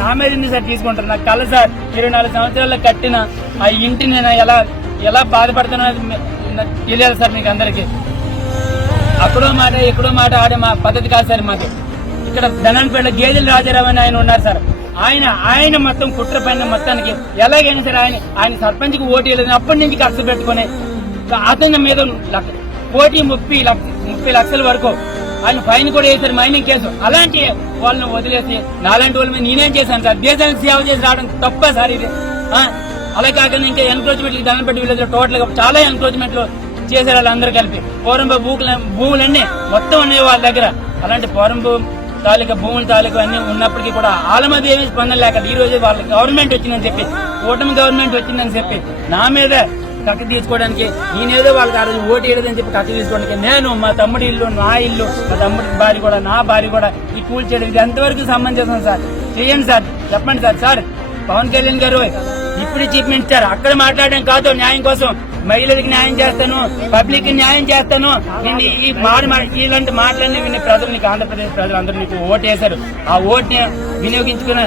సామేదింది sir తీసుకుంటారు. నాకు కల సార్ 24 సంవత్సరాల్లో కట్టిన ఆ ఇంటిని నేను ఎలా బాధపడుతున్నా తెలియాలి సార్ మీకు అందరికి. అక్కడో మాట ఎక్కడో మాట ఆడే మా పద్ధతి కాదు సార్ మాకు. ఇక్కడ ధనాన్పేట గేదెల రాజారావు అని ఆయన ఉన్నారు సార్. ఆయన మొత్తం కుట్ర పైన మొత్తానికి ఎలాగైనా సరే ఆయన సర్పంచ్ కి ఓటు వేయలేదు. అప్పటి నుంచి ఖర్చు పెట్టుకుని అతని మీద 30 లక్షల వరకు ఆయన ఫైన్ కూడా వేశారు, మైనింగ్ కేసు. అలాంటి వాళ్ళని వదిలేసి నాలాంటి వాళ్ళ మీద నేనేం చేశాను సార్? దేశానికి సేవ చేసి రావడం తప్ప సార్ ఇది. అలా కాకుండా ఇంకా ఎన్క్రోచ్మెంట్ ధనంపేట విలేజ్ టోటల్ గా చాలా ఎన్క్రోచ్మెంట్లు చేశారు వాళ్ళందరూ కలిపి. పోరంబ భూములన్నీ మొత్తం ఉన్నాయి వాళ్ళ దగ్గర. అలాంటి పోరంబు తాలూకా భూముల తాలూకా అన్ని ఉన్నప్పటికీ కూడా వాళ్ళ మీద ఏమీ స్పందన లేక ఈ రోజు వాళ్ళ గవర్నమెంట్ వచ్చిందని చెప్పి, కూటమి గవర్నమెంట్ వచ్చిందని చెప్పి నా మీద కక్క తీసుకోవడానికి, నేనేదో వాళ్ళకి ఆ రోజు ఓటు వేయలేదని చెప్పి కక్క తీసుకోవడానికి నేను, మా తమ్ముడి ఇల్లు, నా ఇల్లు, మా తమ్ముడి భార్య కూడా, నా భార్య కూడా ఈ కూల్ చేయడం ఇది ఎంతవరకు సమంజసం సార్? చేయండి సార్, చెప్పండి సార్. సార్ పవన్ కళ్యాణ్ గారు ఇప్పుడు చీఫ్ మినిస్టర్ అక్కడ మాట్లాడడం కాదు, న్యాయం కోసం మహిళలకు న్యాయం చేస్తాను, పబ్లిక్ కి న్యాయం చేస్తాను. ఇలాంటి మాటలన్నీ విని ప్రజలు, నీకు ఆంధ్రప్రదేశ్ ప్రజలు అందరూ నీకు ఓటు వేశారు. ఆ ఓటుని వినియోగించుకుని,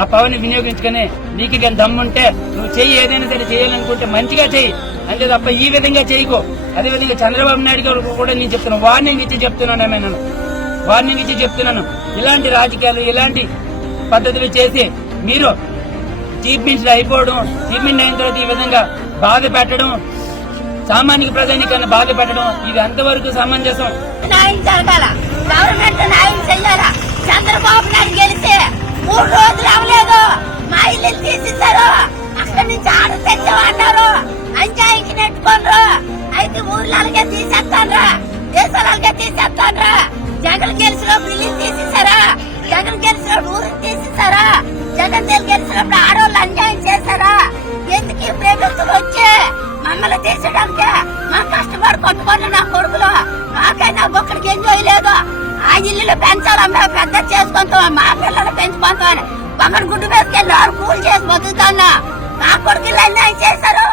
ఆ పవన్ వినియోగించుకుని నీకు కానీ దమ్ముంటే నువ్వు చెయ్యి, ఏదైనా సరే చేయాలనుకుంటే మంచిగా చెయ్యి, అంతే తప్ప ఈ విధంగా చేయకు. అదేవిధంగా చంద్రబాబు నాయుడు గారు కూడా నేను చెప్తున్నాను, వార్నింగ్ ఇచ్చి చెప్తున్నాను. ఇలాంటి రాజకీయాలు, ఇలాంటి పద్ధతులు చేసి మీరు చీఫ్ మినిస్టర్ అయిపోవడం, చీఫ్ మినిస్టర్ అయిన తర్వాత ఈ విధంగా బాధ పెట్టడం, సామాన్య ప్రజానికాన్ని బాధ పెట్టడం, ఇది ఎంతవరకు సమంజసం? న్యాయం జరగాల, గవర్నమెంట్ న్యాయం చెయ్యాలా. చంద్రబాబు నాయుడు గెలిస్తే 3 రోజులు అవ్వలేదు, మా ఇల్లు తీసేశారు. అక్కడి నుంచి ఆర్డర్ తెచ్చామన్నారు, అంజాయికి నెట్టుకోండ్రు. అయితే ఊర్లకే తీసేస్తాన్రా, దేశాలకే తీసేస్తాన్రా. జగన్ గెలిచినప్పుడు ఇల్లు తీసేశారా? జగన్ గెలిచినప్పుడు ఊరికి తీసేశారా? జగన్ గెలిచినప్పుడు ఆడవాళ్ళు అన్యాయం చేశారా? ఎందుకు ప్రభుత్వం వచ్చి మమ్మల్ని తీసేయడానికి? మా కష్టపడి కొట్టుకోండి నా కొడుకులు, మాకైనా ఒక్కడికి ఎంజాయ్ లేదు. ఆ ఇల్లు పెంచాలా, మేము పెద్ద చేసుకుంటాం, మా పిల్లలు పెంచుకుంటామని ఒకటి గుడ్డు వేసుకెళ్ళి కూలి చేసి బతుకుతున్నా. నా కొడుకులు అన్యాయం చేశారు.